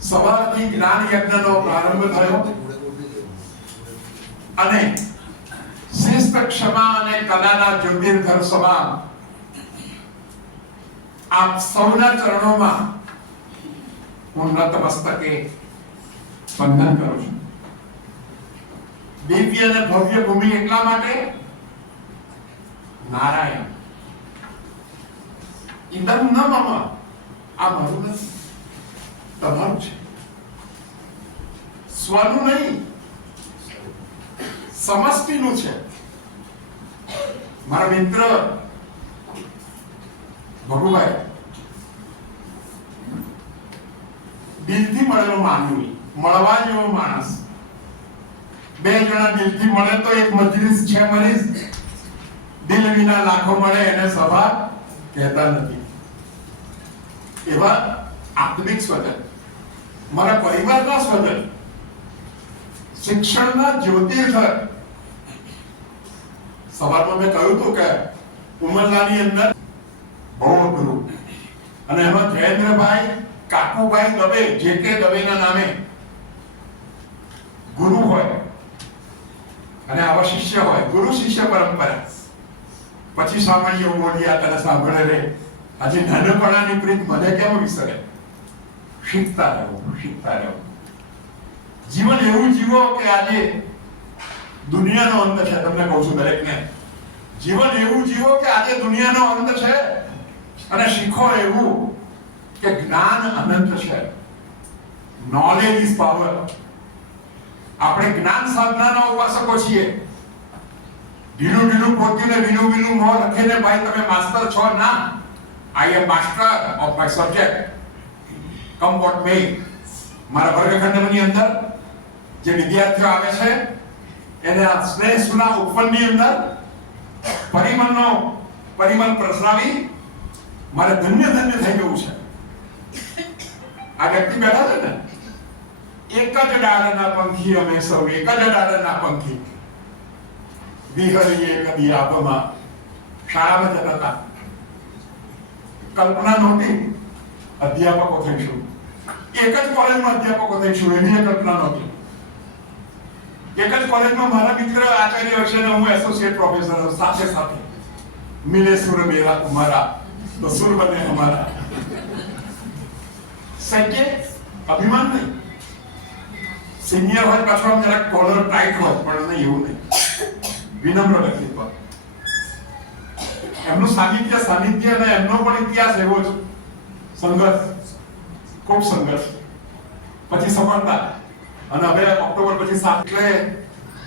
સવારથી જ્ઞાન યજ્ઞનો પ્રારંભ થયો અને શિસ્ત ક્ષમા અને કલાના જ્યોતિર્ધર સભા આપ સૌના ચરણોમાં હું નતમસ્તકે વંદન કરું છું દિવ્ય અને ભવ્ય ભૂમિ એટલા માટે નારાયણ ઇદમ ન મમ આ મારું નથી. તમારું છે. સ્વનું નહીં. સમષ્ટિનું છે. મારા મિત્ર ભગુભાઈ, દિલથી મળેલો માનવી, મળવા જેવો માણસ. બે જણા દિલથી મળે તો એક મજલિસ છે મરીઝ દિલ વિના લાખો મળે એને સભા કહેતા નથી. એવા આત્મિક સ્વજન. મારા પરિવારના સ્વજન. શિક્ષણના જ્યોતિર્ધર. સવારમાં મેં કહ્યું હતું કે ઉમરલાની અંદર બહુ ગુરુ. અને એમાં જયેન્દ્રભાઈ કાકુભાઈ દવે, જે કે દવેના નામે ગુરુ હોય. અને આવા શિષ્ય હોય. ગુરુ શિષ્ય પરંપરા. પછી સામાન્ય બોલ્યા તને સાંભળે રે આજે નાનપણાની પ્રીત મને કેમ વિસરે? શીખતા રહો શીખતા રહો. જીવન એવું જીવો કે આજે દુનિયાનો અંત છે, તમને કહું છું દરેકને. જીવન એવું જીવો કે આજે દુનિયાનો અંત છે, અને શીખો એવું કે જ્ઞાન અનંત છે. નોલેજ ઇઝ પાવર આપણે જ્ઞાન સાધનાના ઉપાસકો છીએ. ભીનું ભીનું પોતીને ભીનું ભીનું મોં લખીને ભાઈ તમે માસ્તર છો, ના. I am master of my subject Come what may. મારા વર્ગખંડની અંદર જે વિદ્યાર્થીઓ આવે છે, એને સ્નેહ સુના ઉપવનની અંદર પરિમળનો પરિમળ પ્રસરાવી મારે ધન્ય ધન્ય થઈ ગયું છે. આ વ્યક્તિ બેઠા છે ને, એક જ ડાળના પંખી અમે સૌ એક જ ડાળના પંખી. વિહરીએ કદી આપમાં. શાળામાં જતા હતા. કલ્પના નહોતી. અધ્યાપકો થઈશું એક જ કોલેજમાં અધ્યાપકો થઈશું એની કલ્પના નહોતી. એક જ કોલેજમાં મારા મિત્ર આચાર્ય હશે ને હું એસોસિએટ પ્રોફેસર સાથે સાથે. મિલે સુર મેરા તમારા તો સુર બને અમારા. સત્ય અભિમાન નહીં. સિનિયર હોય પાછો આમ જરાક કોલર ટાઈટ હોય, પણ એવું નહીં. વિનમ્ર વ્યક્તિત્વ. એમનું સાનિધ્ય સાનિધ્ય અને એમનો પણ ઇતિહાસ એવો જ સંઘર્ષ ખૂબ સંઘર્ષ પછી સફળતા અને હવે ઓક્ટોબર પછી સાત એટલે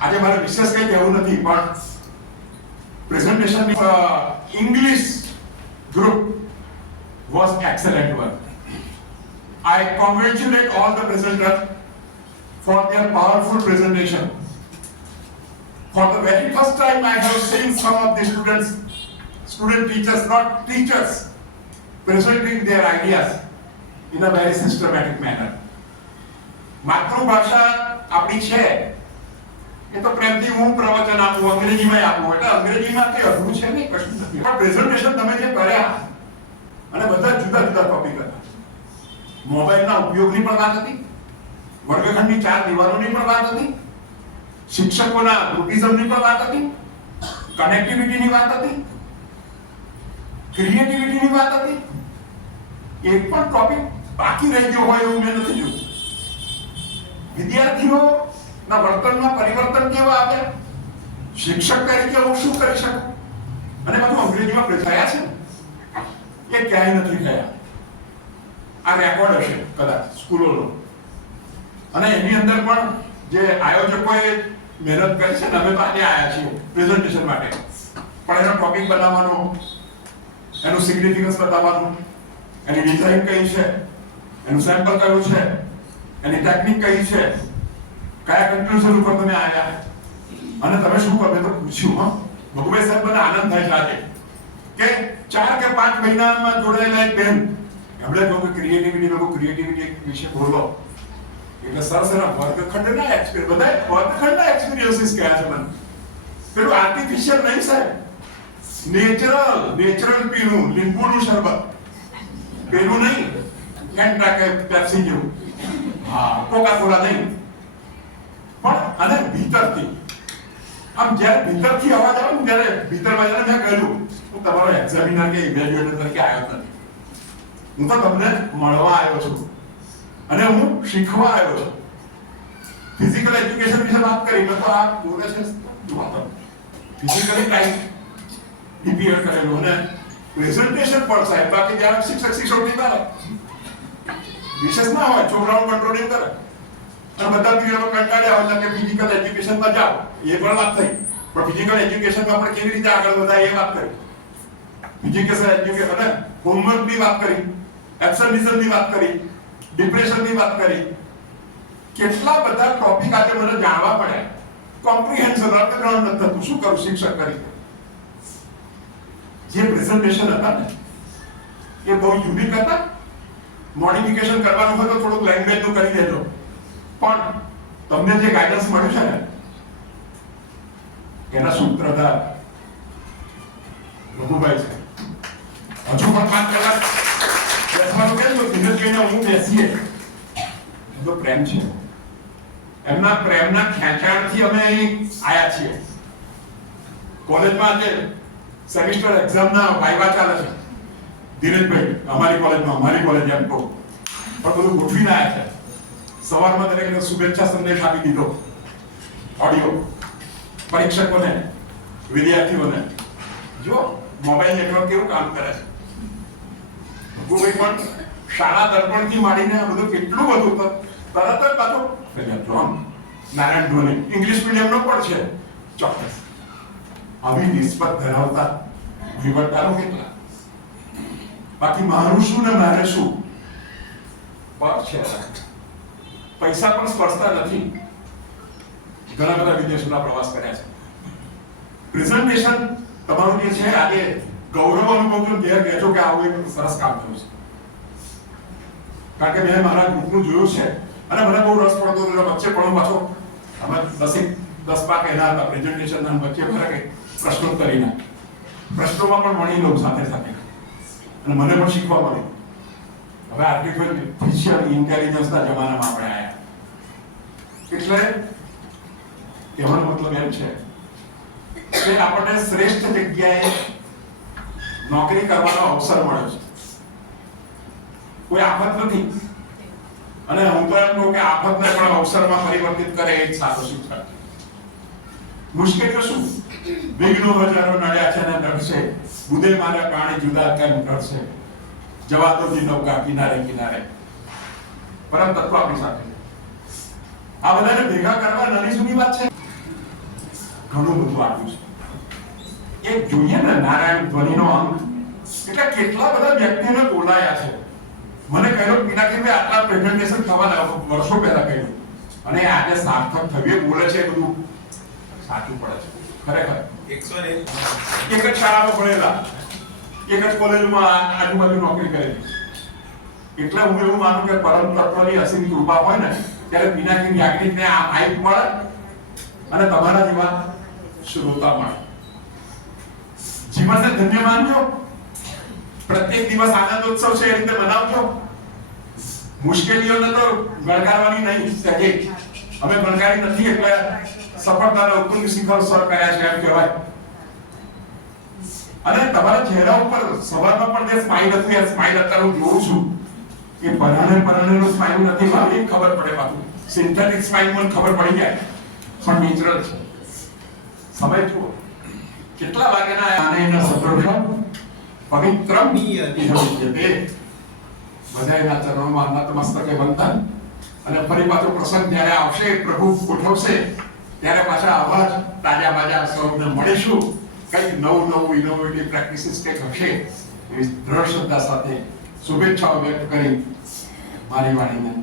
આજે મારે વિશેષ કંઈ કહેવું નથી પણ presentation English group was excellent work. I congratulate all the presenters for their powerful presentation. For the very first time, I have seen some of the students, student teachers, not teachers, presenting their ideas in a very systematic manner. માતૃભાષા આપણી છે. એ તો પ્રેમથી હું પ્રવચન આપું અંગ્રેજીમાં આપું. એટલે અંગ્રેજીમાં કે અઘરું છે નહીં કશું નથી. પણ પ્રેઝન્ટેશન તમે જે કર્યા અને બધા જુદા જુદા ટોપિક હતા. મોબાઈલના ઉપયોગની પણ વાત હતી. વર્ગખંડની ચાર દિવાલોની પણ વાત હતી. શિક્ષકોના ગ્રુપિઝમની પણ વાત હતી. કનેક્ટિવિટીની વાત હતી. ક્રિએટિવિટીની વાત હતી. એક પણ ટોપિક બાકી રહી ગયો હોય એવું મેં નથી જોયું. વિદ્યાર્થીઓના વર્તનમાં પરિવર્તન કેવા આવ્યા? શિક્ષક તરીકે હું શું કરી શકું? અને બધું અંગ્રેજીમાં થયા છે એ ક્યાંય નથી થયા. આ રેકોર્ડ હશે કદાચ સ્કૂલોનો. અને એની અંદર પણ જે આયોજકોએ મહેનત કરી છે ને, અમે પાસે આવ્યા છીએ પ્રેઝન્ટેશન માટે. પણ એનો ટોપિક બનાવવાનો એનું સિગ્નિફિકન્સ બતાવવાનું. એની ડિઝાઇન કઈ છે? એનું સેમ્પલ કયું છે? એની ટેકનિક કઈ છે? કયા કન્ક્લુઝન ઉપર તમે આવ્યા અને તમે શું કરો? મેં તો પૂછ્યું, હા. ભગવે સાહેબ, મને આનંદ થાય લાગે કે ચાર કે પાંચ મહિનામાં જોડાયેલા એક બેન. એમણે કહ્યું કે ક્રિએટિવિટી લોકો ક્રિએટિવિટી વિશે બોલો. એટલે સરસ એના વર્ગખંડના એક્સપિરિયન્સ બધા વર્ગખંડના એક્સપિરિયન્સીસ કયા છે મને. પેલું આર્ટિફિશિયલ નહીં સાહેબ. નેચરલ નેચરલ પીણું લીંબુનું શરબત પેલું નહીં ફેન્ટા કે પેપ્સી જેવું. હા કોકા કોલા નહીં. પણ અને ભીતરથી. આમ જ્યારે ભીતરથી અવાજ આવે ને ત્યારે ભીતરમાં જયારે મેં કહ્યું, હું તમારો એક્ઝામિનર કે ઇવેલ્યુએટર તરીકે આવ્યો નથી. હું તો તમને મળવા આવ્યો છું. અને હું શીખવા આવ્યો છું. ફિઝિકલ એજ્યુકેશન વિશે વાત કરી તો આ બોલે છે. ફિઝિકલી ટાઈમ ડીપીએડ કરેલું અને પ્રેઝન્ટેશન પણ સાહેબ, બાકી જ્યારે શિક્ષક શિક્ષક કરે વિશેષ ના હોય, છોકરાઓ કંટ્રોલિંગ કરે. અને બધા પીરિયડમાં કંટાળ્યા હોય કે ફિઝિકલ એજ્યુકેશનમાં જાઓ. એ પણ વાત થઈ. પણ ફિઝિકલ એજ્યુકેશનમાં આપણે કેવી રીતે આગળ વધાય એ વાત કરી. ફિઝિકલ એજ્યુકેશન અને હોમવર્કની વાત કરી. એબ્સન્ટિઝમની વાત કરી. ડિપ્રેશનની વાત કરી. કેટલા બધા ટોપિક આજે મને જાણવા પડ્યા કોમ્પ્રિહેન્શન અર્થગ્રહણ નથી થતું. શું કરું શિક્ષક તરીકે? જે પ્રેઝન્ટેશન હતા ને, એ બહુ યુનિક હતા. મોડિફિકેશન કરવાનું હોય તો થોડુંક લેંગ્વેજનું કરી દેજો. પણ તમને જે ગાઈડન્સ મળ્યું છે ને, એના સૂત્રધાર રઘુભાઈ છે. હજુ પણ પાંચ કલાક બેસવાનું કેમ તો ધીરજભાઈને હું બેસીએ. એ પ્રેમ છે. એમના પ્રેમના ખેંચાણથી અમે અહીં આયા છીએ. કોલેજમાં આજે સેમિસ્ટર એક્ઝામના વાયવા ચાલે છે. ધીરજભાઈ અમારી કોલેજમાં, અમારી કોલેજ એમ કહું. પણ બધું ગોઠવીને આવ્યા છે. સવારમાં દરેકને શુભેચ્છા સંદેશ આપી દીધો. ઓડિયો પરીક્ષકોને, વિદ્યાર્થીઓને. જો મોબાઈલ નેટવર્ક કેવું કામ કરે છે. ગુરુભાઈ પણ શાળા દર્પણથી માંડીને આ બધું કેટલું બધું તરત જ પાછું જોન નારાયણ ધોની ઇંગ્લિશ મીડિયમનો પણ છે. ચોક્કસ. આવી નિસ્બત ધરાવતા વહીવટદારો કેટલા? બાકી મારું શું ને મારે શું? પર છે. પૈસા પણ સ્પર્શતા નથી. ઘણા બધા વિદેશોના પ્રવાસ કર્યા છે. પ્રેઝન્ટેશન તમારું જે છે, આજે ગૌરવ અનુભવજો ઘેર કહેજો કે આવું એક સરસ કામ થયું છે. કારણ કે મેં મારા ગ્રુપનું જોયું છે અને મને બહુ રસ પડતો હતો વચ્ચે પણ પાછો અમે દસેક દસ પાક એના હતા પ્રેઝન્ટેશન ના વચ્ચે ખરા કે પ્રશ્નોત્તરીના પ્રશ્નોમાં પણ વણી લઉં સાથે સાથે. અને મને પણ શીખવા મળે. હવે આર્ટિફિશિયલ ઇન્ટેલિજન્સના જમાનામાં આપણે આવ્યા એટલે કહેવાનો મતલબ એમ છે કે આપણને શ્રેષ્ઠ જગ્યાએ નોકરી કરવાનો અવસર મળ્યો છે. કોઈ આફત નથી. અને હું તો એમ કહું કે આફતને પણ અવસરમાં પરિવર્તિત કરે એ જ સારું શિક્ષણ છે. મુશ્કેલીઓ શું? વિઘ્નો હજારો નડ્યા છે ને નડશે. બુધે મારા પ્રાણી જુદા કેમ કરશે. જવા દો નૌકા કિનારે કિનારે. પરમ તત્વ આપણી સાથે. આ બધાને ભેગા કરવા નાની સુની વાત છે. ઘણું બધું આવ્યું છે. એ જોઈએ ને નારાયણ ધ્વનિનો અંક, એટલે કેટલા બધા વ્યક્તિઓને બોલાયા છે. મને કહ્યું પિનાકીભાઈ આટલા પ્રેઝન્ટેશન થવાના વર્ષો પહેલા કહ્યું અને આજે સાર્થક થયું. બોલે છે બધું. સાચું પડે છે. ખરેખર. એકસો ને એક. જ શાળામાં ભણેલા. એક જ કોલેજમાં આજુબાજુ નોકરી કરેલી. એટલે હું એવું માનું કે પરમ તત્વની અસીમ કૃપા હોય ને ત્યારે પિનાકી યાજ્ઞિકને આ માઇક મળે અને તમારા જેવા શ્રોતા મળે. જીવનને ધન્ય માનજો. પ્રત્યેક દિવસ આનંદોત્સવ છે એ રીતે મનાવજો. મુશ્કેલીઓને તો ગણકારવાની નહીં સકે અમે ગણકારી નથી એટલે સફળતાના ઉત્તુંગ શિખર સર કર્યા છે એમ કહેવાય. અને તમારા ચહેરા ઉપર સવારમાં પણ જે સ્માઈલ હતું એ સ્માઈલ અત્યારે હું જોઉં છું. એ પરાણે પરાણેનો સ્માઈલ નથી, મારી ખબર પડે પાછું. સિન્થેટિક સ્માઈલ મને ખબર પડી જાય. પણ નેચરલ છે. સમય જુઓ. કેટલા વાગ્યાના આને એના સદૃઢ પવિત્ર બધા એના ચરણોમાં નતમસ્તકે વંદન. અને ફરી પાછો પ્રસંગ જ્યારે આવશે, પ્રભુ ગોઠવશે ત્યારે પાછા આવા જ તાજા બાજા સૌને મળીશું કંઈક નવું નવું ઇનોવેટિવ પ્રેક્ટિસીસ કંઈક હશે? એવી દ્રઢ શ્રદ્ધા સાથે શુભેચ્છાઓ વ્યક્ત કરી મારી વાણીને